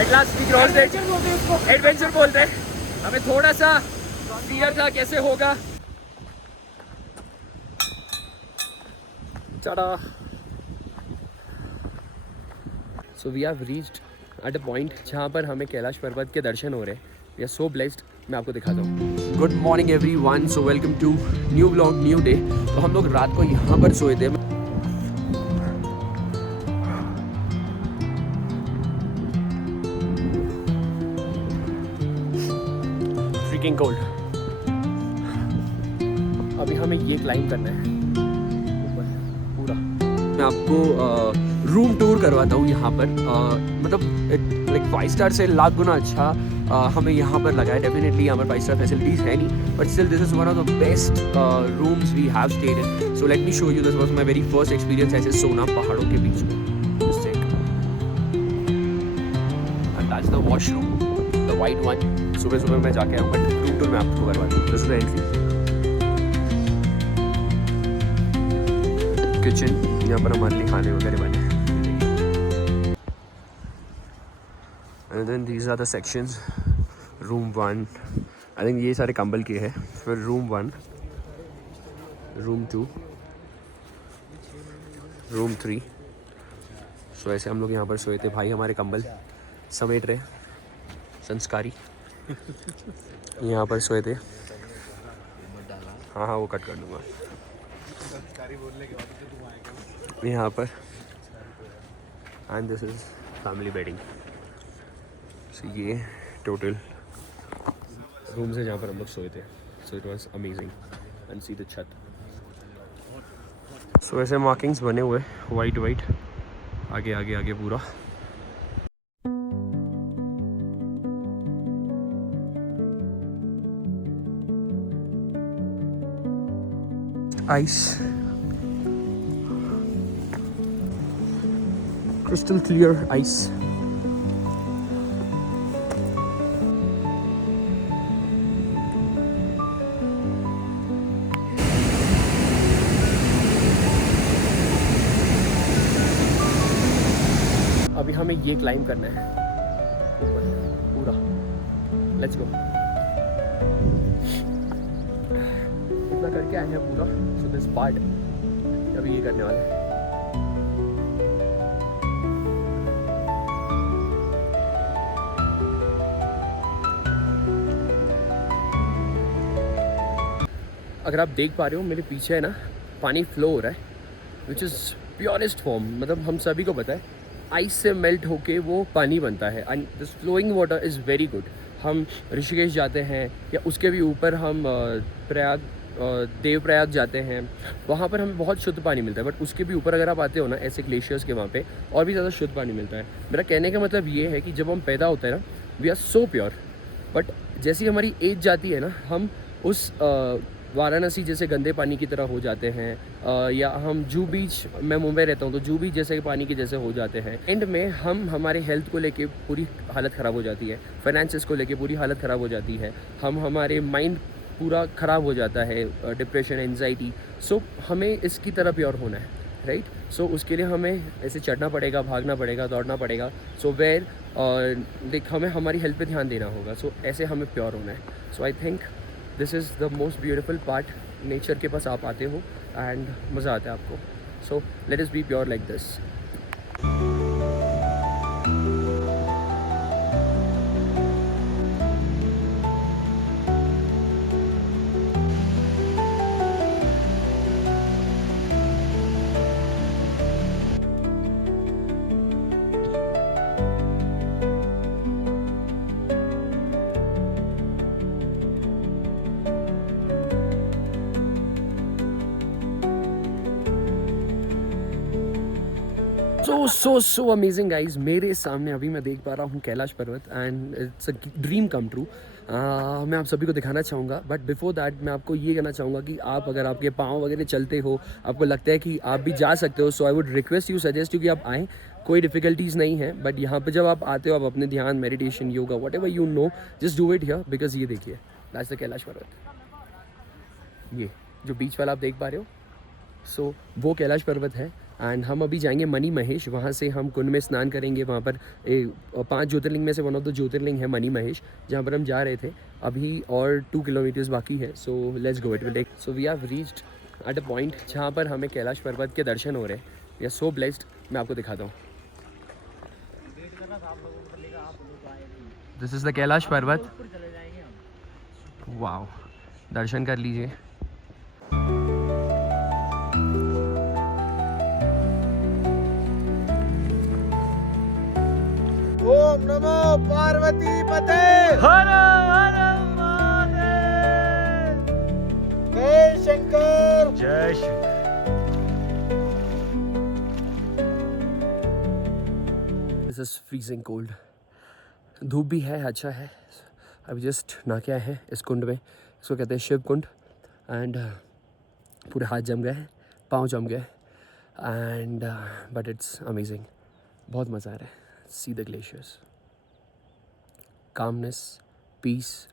Eight last we crossed it. Adventure बोलते हैं। हमें थोड़ा सा फियर था कैसे होगा। चढ़ा। So we have reached at a point जहाँ पर हमें कैलाश पर्वत के दर्शन हो रहे हैं। We are so blessed. मैं आपको दिखाता हूँ। Good morning everyone. So welcome to new blog new day. तो हम लोग रात को यहाँ पर सोए थे। Freaking cold. अभी हमें ये क्लाइंब करना है ऊपर पूरा। मैं आपको रूम टूर करवाता हूँ यहाँ पर। मतलब लाइक 5 स्टार से लाख गुना अच्छा हमें यहाँ पर लगा है। डेफिनेटली यहाँ पर 5 स्टार फैसिलिटीज़ है नहीं, but still this is one of the best rooms we have stayed in. So let me show you, this was my very first experience ऐसे सोना पहाड़ों के बीच में। And that's the washroom, the white one. सुबह सुबह मैं जाके आऊँ, बट रूम टूर मैं आपको करवा दूँ। This is the entry. Kitchen, यहाँ पर हमारे लिए खाने वगैरह बने। And then these are the sections. Room 1, I think ये सारे कंबल के हैं। फिर रूम 1, रूम 2, रूम 3। सो ऐसे हम लोग यहाँ पर सोए थे। भाई हमारे कंबल समेट रहे, संस्कारी यहाँ पर सोए थे। हाँ हाँ, वो कट कर दूँगा यहाँ पर। And this is family bedding. So ये टोटल रूम्स है जहाँ पर हम लोग सोए थे। सो it was amazing. And see the छत। सो ऐसे मार्किंग्स बने हुए वाइट वाइट आगे आगे आगे पूरा। Ice, crystal clear ice. अभी हमें ये क्लाइंब करना है ऊपर पूरा। Let's go. इतना करके आए हैं पूरा। सो दिस पार्ट अभी ये करने वाले हैं। अगर आप देख पा रहे हो मेरे पीछे है ना, पानी फ्लो हो रहा है, विच इज़ प्योरेस्ट फॉर्म। मतलब हम सभी को पता है आइस से मेल्ट होके वो पानी बनता है। And this flowing water is very good. हम ऋषिकेश जाते हैं या उसके भी ऊपर हम देवप्रयाग जाते हैं, वहाँ पर हमें बहुत शुद्ध पानी मिलता है। बट उसके भी ऊपर अगर आप आते हो ना ऐसे ग्लेशियर्स के वहाँ पे, और भी ज़्यादा शुद्ध पानी मिलता है। मेरा कहने का मतलब ये है कि जब हम पैदा होते हैं ना, we are so pure. But जैसी हमारी एज जाती है ना, हम उस वाराणसी जैसे गंदे पानी की तरह हो जाते हैं। या हम जू बीच, मैं मुंबई रहता हूँ तो जू बीच जैसे पानी के जैसे हो जाते हैं। एंड में हम हमारे हेल्थ को लेके पूरी हालत ख़राब हो जाती है, फाइनेंसेस को लेके पूरी हालत ख़राब हो जाती है, हमारे माइंड पूरा ख़राब हो जाता है, डिप्रेशन, एंजाइटी। सो हमें इसकी तरह प्योर होना है, राइट। सो उसके लिए हमें ऐसे चढ़ना पड़ेगा, भागना पड़ेगा, दौड़ना पड़ेगा। सो वेयर देख हमें हमारी हेल्थ पे ध्यान देना होगा। सो ऐसे हमें प्योर होना है। So I think this is the most beautiful part. Nature के पास आप आते हो एंड मज़ा आता है आपको। So let us B pure like this. So amazing guys. मेरे सामने अभी मैं देख पा रहा हूँ कैलाश पर्वत and it's a dream come true. मैं आप सभी को दिखाना चाहूँगा, बट बिफोर दैट मैं आपको ये कहना चाहूँगा कि आप अगर आपके पाँव वगैरह चलते हो, आपको लगता है कि आप भी जा सकते हो, so I would request you, suggest you कि आप आएँ। कोई डिफिकल्टीज़ नहीं है, बट यहाँ पे जब आप आते हो, आप अपने ध्यान, meditation, yoga, what ever you know, just do it here. Because ये देखिए, दैट्स द कैलाश पर्वत। ये जो बीच वाला आप देख पा रहे हो, सो वो कैलाश पर्वत है। एंड हम अभी जाएंगे मनी महेश, वहाँ से हम कुंड में स्नान करेंगे। वहाँ पर 5 ज्योतिर्लिंग में से वन ऑफ द ज्योतिर्लिंग है मनी महेश, जहाँ पर हम जा रहे थे। अभी और 2 किलोमीटर्स बाकी है, so let's go, it will take. So we have reached at a point जहाँ पर हमें कैलाश पर्वत के दर्शन हो रहे हैं। We are so blessed. मैं आपको दिखाता हूँ। दिस इज़ द कैलाश पर्वत। वाओ, दर्शन कर लीजिए। ओम नमो पार्वती पते हर हर महादेव। जय शंकर जय दिस इज फ्रीजिंग कोल्ड। धूप भी है, अच्छा है। अभी जस्ट नहा के आए हैं इस कुंड में, इसको कहते हैं शिव कुंड। एंड पूरे हाथ जम गए, पाँव जम गए, एंड बट इट्स अमेजिंग। बहुत मज़ा आ रहा है। See the glaciers, calmness, peace.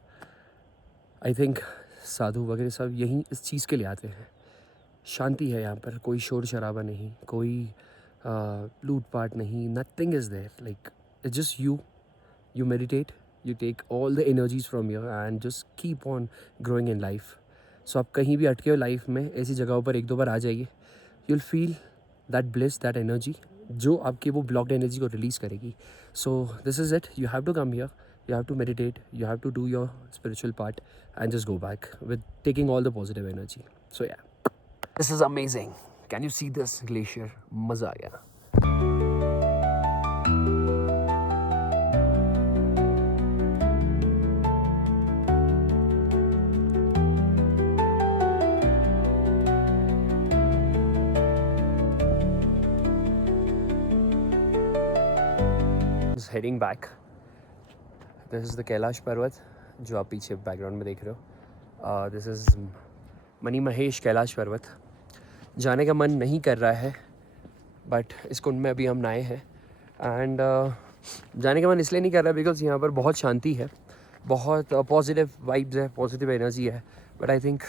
I think साधु वगैरह सब यहीं इस चीज़ के लिए आते हैं। शांति है यहाँ पर, कोई शोर शराबा नहीं, कोई लूट पाट नहीं, nothing is there. Like it's just you meditate, you take all the energies from here and just keep on growing in life. So आप कहीं भी अटके हो लाइफ में, ऐसी जगहों पर 1-2 बार आ जाइए, you'll feel that bliss, that energy, जो आपकी वो ब्लॉक्ड एनर्जी को रिलीज़ करेगी. So this is it. You have to come here, you have to meditate, you have to do your spiritual part and just go back with taking all the positive energy. So yeah, this is amazing. Can you see this glacier? मज़ा आ गया. Heading back. This is the Kailash पर्वत जो आप पीछे background में देख रहे हो. This is money Mahesh Kailash पर्वत. जाने का मन नहीं कर रहा है, बट इस कुंड में अभी हम नए हैं. एंड जाने का मन इसलिए नहीं कर रहा बिकॉज यहाँ पर बहुत शांति है, बहुत पॉजिटिव वाइब्स है, पॉजिटिव एनर्जी है. बट आई थिंक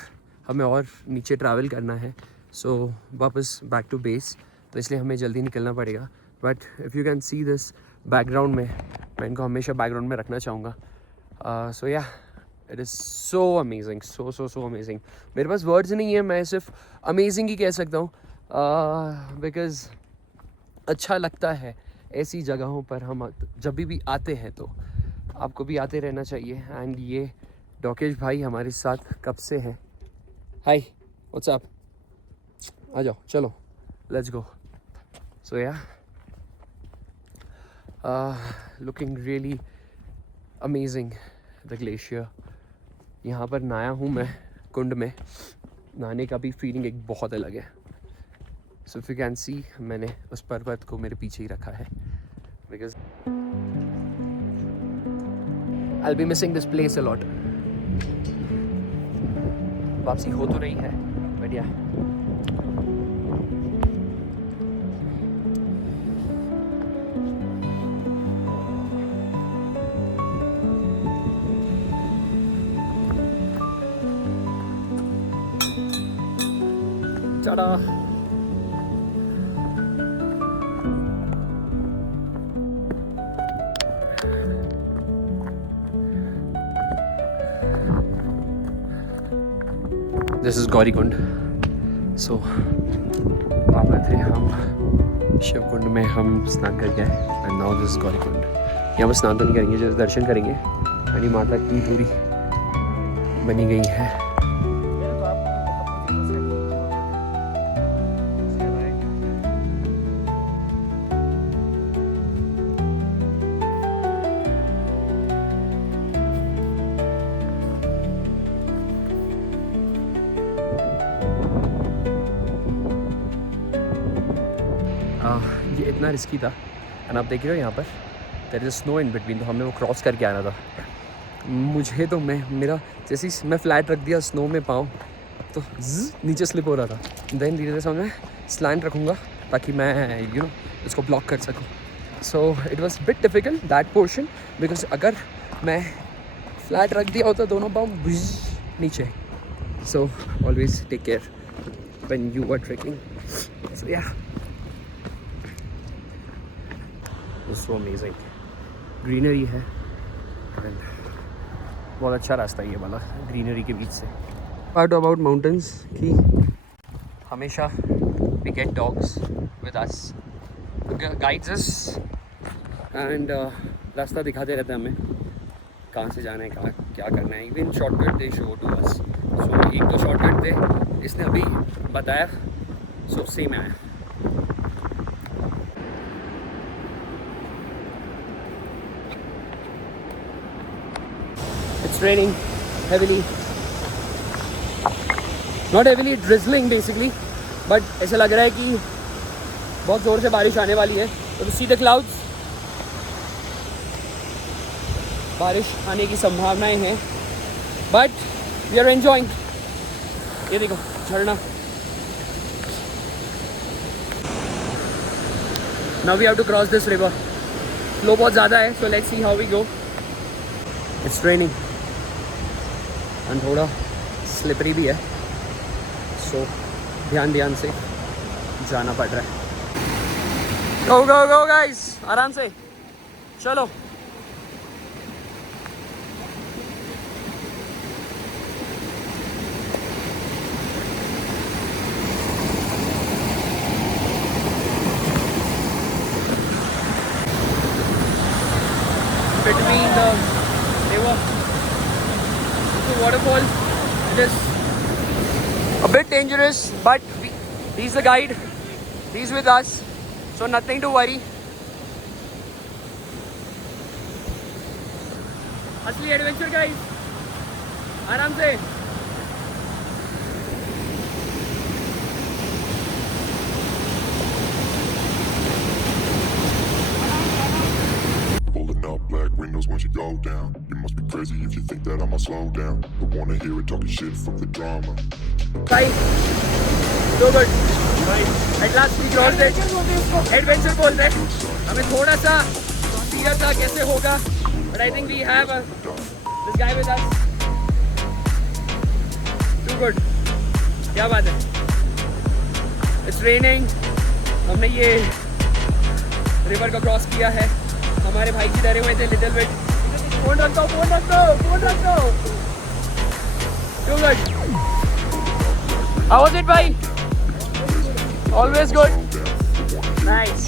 हमें और नीचे ट्रैवल करना है, सो वापस बैक टू बेस, तो इसलिए हमें जल्दी निकलना पड़ेगा. But if you can see this background में, मैं इनको हमेशा बैकग्राउंड में रखना चाहूँगा. सो या, it is so amazing, so amazing. मेरे पास वर्ड्स नहीं है, मैं सिर्फ अमेजिंग ही कह सकता हूँ, बिकॉज़ अच्छा लगता है ऐसी जगहों पर. हम जब भी आते हैं तो आपको भी आते रहना चाहिए. एंड ये डॉकेश भाई हमारे साथ कब से हैं. हाय, व्हाट्स अप, आ जाओ, चलो let's go. So yeah, looking really amazing the glacier. यहाँ पर नहाया हूँ मैं कुंड में, नहाने का भी फीलिंग एक बहुत अलग है. So if you can see, मैंने उस पर्वत को मेरे पीछे ही रखा है because I will be missing this place a lot. वापसी हो तो रही है, बट या Ta-da! This is Gaurikund. सो वहाँ पर थे हम शिवकुंड में, हम स्नान करके आए. And now this is Gaurikund. यहाँ पर स्नान तो नहीं करेंगे, जैसे दर्शन करेंगे. यानी माता की पूरी बनी गई है. ये इतना रिस्की था. एंड आप देख रहे हो यहाँ पर there is snow in between, तो हमें वो क्रॉस करके आना था. मुझे तो मेरा जैसे ही मैं फ्लैट रख दिया स्नो में पाँव, तो नीचे स्लिप हो रहा था. देन धीरे धीरे से मैं स्लैंट रखूँगा ताकि मैं इसको ब्लॉक कर सकूँ. So it was bit difficult that portion, because अगर मैं फ्लैट रख दिया होता दोनों पाँव नीचे. So always take care when you are trekking. So yeah, it's so amazing, greenery है एंड बहुत अच्छा रास्ता है ये वाला ग्रीनरी के बीच से। पार्ट अबाउट माउंटेन्स कि हमेशा we get dogs with us, guides us and रास्ता दिखाते रहते हैं हमें कहाँ से जाना है, कहाँ क्या करना है। Even shortcut they show to us. So एक तो शॉर्टकट दे इसने अभी बताया, सो उससे में आया। It's raining heavily, not heavily, drizzling basically, but ऐसा लग रहा है कि बहुत ज़ोर से बारिश आने वाली है। तो see the clouds, बारिश आने की संभावनाएं हैं, but we are enjoying। ये देखो झरना। Now we have to cross this river, flow बहुत ज़्यादा है, so let's see how we go। It's raining and थोड़ा स्लिपरी भी है, सो ध्यान से जाना पड़ रहा है। गो गो गो गाइस, आराम से चलो। Between the river, the waterfall, it is a bit dangerous, but he's the guide, he's with us, so nothing to worry। असली एडवेंचर गाइस, आराम से। Black windows once you go down. You must be crazy if you think that I'ma slow down. Don't wanna hear it talking shit from the drama. Bye. So good. At last we crossed it. Adventure बोलते हैं। हमें थोड़ा सा fear था कैसे होगा, but I think we have this guy with us. Too good. क्या बात है? It's raining. हमने ये रिवर को क्रॉस किया है। हमारे भाई जी डरे हुए थे लिटिल बिट। फोन रख दो, फोन रख दो, फोन रख दो। Too good. How was it भाई? Always good. Nice.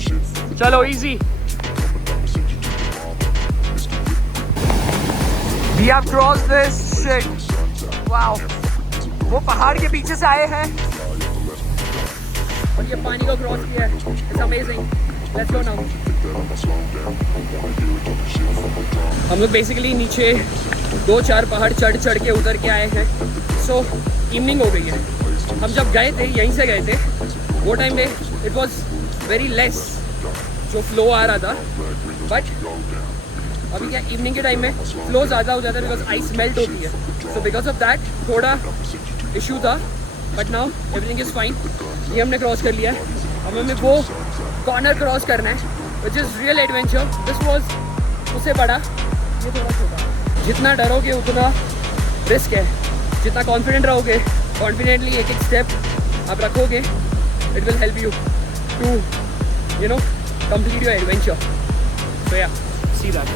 चलो easy. We have crossed this shit. Wow. वो पहाड़ के पीछे से आए हैं और ये पानी को क्रॉस किया है। It's amazing. Let's go now. हम लोग बेसिकली नीचे 2-4 पहाड़ चढ़ के उतर के आए हैं। सो इवनिंग हो गई है। हम जब गए थे, यहीं से गए थे, वो टाइम में इट वॉज वेरी लेस जो फ्लो आ रहा था, बट अभी क्या इवनिंग के टाइम में फ्लो ज़्यादा हो जाता है बिकॉज आइस मेल्ट होती है। सो बिकॉज ऑफ दैट थोड़ा इशू था, but now everything is fine. ये हमने क्रॉस कर लिया है। अब हमें वो कॉर्नर क्रॉस करना है which is real adventure. This was उससे बड़ा, ये थोड़ा छोटा। जितना डरोगे उतना रिस्क है, जितना कॉन्फिडेंट रहोगे, कॉन्फिडेंटली एक स्टेप आप रखोगे, it will help you to you know complete your adventure. So yeah see that.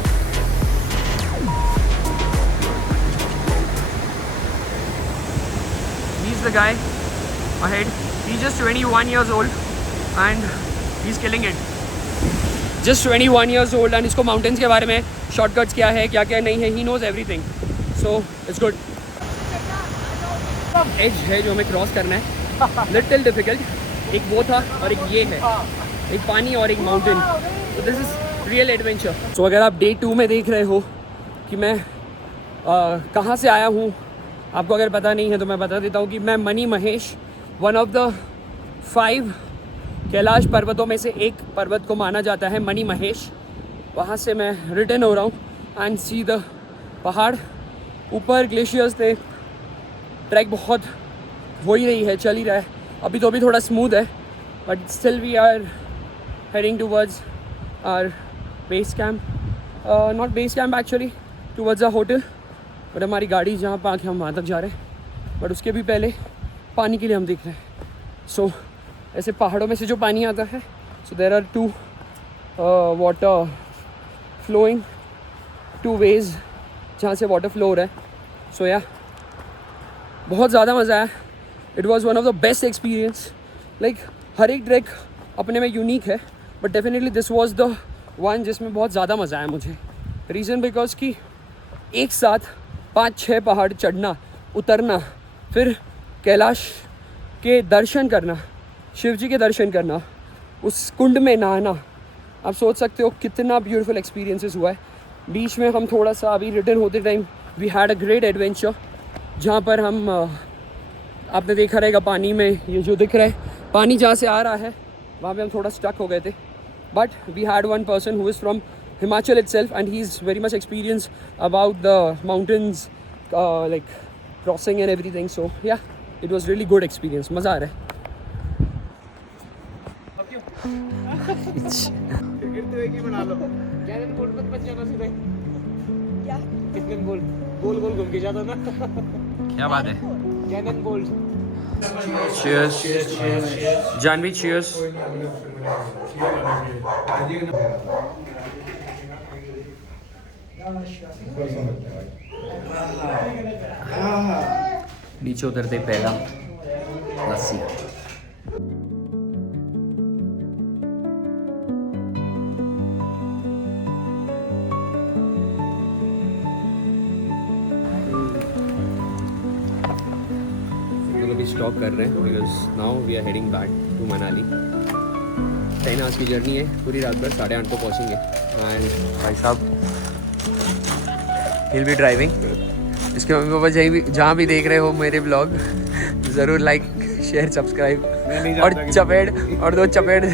He's the guy ahead. He's just 21 years old and he's killing it. Just 21 years old and इसको mountains के बारे में, shortcuts क्या है क्या क्या नहीं है, he knows everything. So it's good. Age है जो हमें क्रॉस करना है, लिटिल डिफिकल्ट। एक वो था और एक ये है, एक पानी और एक mountain. So this is real adventure. So अगर आप डे 2 में देख रहे हो कि मैं कहाँ से आया हूँ, आपको अगर पता नहीं है तो मैं बता देता हूँ कि मैं money Mahesh, one of the 5 Kailash पर्वतों में से एक पर्वत को माना जाता है मनी महेश। वहाँ से मैं रिटर्न हो रहा हूँ एंड सी द पहाड़ ऊपर ग्लेशियर्स थे। ट्रैक बहुत हो ही रही है, चल ही रहा है। अभी तो अभी थोड़ा स्मूथ है, but still we are heading towards our base camp, not base camp actually, towards a hotel. But हमारी गाड़ी जहाँ पर आके हम वहाँ तक जा रहे हैं, बट उसके भी पहले पानी के लिए हम देख रहे हैं। सो ऐसे पहाड़ों में से जो पानी आता है, so there are 2 water flowing 2 ways जहाँ से वाटर फ्लो हो रहा है. सो या बहुत ज़्यादा मज़ा आया. It was one of the best experience. Like हर एक ट्रैक अपने में यूनिक है, but definitely this was the one जिसमें बहुत ज़्यादा मज़ा आया मुझे. रीज़न बिकॉज कि एक साथ 5-6 पहाड़ चढ़ना, उतरना, फिर कैलाश के दर्शन करना, शिव जी के दर्शन करना, उस कुंड में नहाना, आप सोच सकते हो कितना ब्यूटीफुल एक्सपीरियंसेस हुआ है. बीच में हम थोड़ा सा अभी रिटर्न होते time we had a great adventure, जहाँ पर हम आपने देखा रहेगा पानी में ये जो दिख रहा है, पानी जहाँ से आ रहा है वहाँ पे हम थोड़ा स्टक हो गए थे. But we had one person who is from Himachal itself and he is very much experienced about the mountains, like crossing and everything. So yeah, it was really good experience. मज़ा आ रहा है. गिरते हुए की बना लो. कैनन बोल्ट मत बच जाना सीधे. क्या कितने गोल गोल गोल घूम के जाता ना. क्या बात है. कैनन बोल्ट. Cheers. Janvi, cheers. नीचे उतरते पहला लस्सी. अभी स्टॉप कर रहे हैं because now we are heading back to Manali. 10 hours की जर्नी है. पूरी रात भर 8:30 को पहुँचेंगे. एंड भाई साहब विल बी ड्राइविंग. इसके मम्मी पापा जहाँ भी देख रहे हो मेरे ब्लॉग, ज़रूर लाइक शेयर सब्सक्राइब और चपेट और 2 चपेट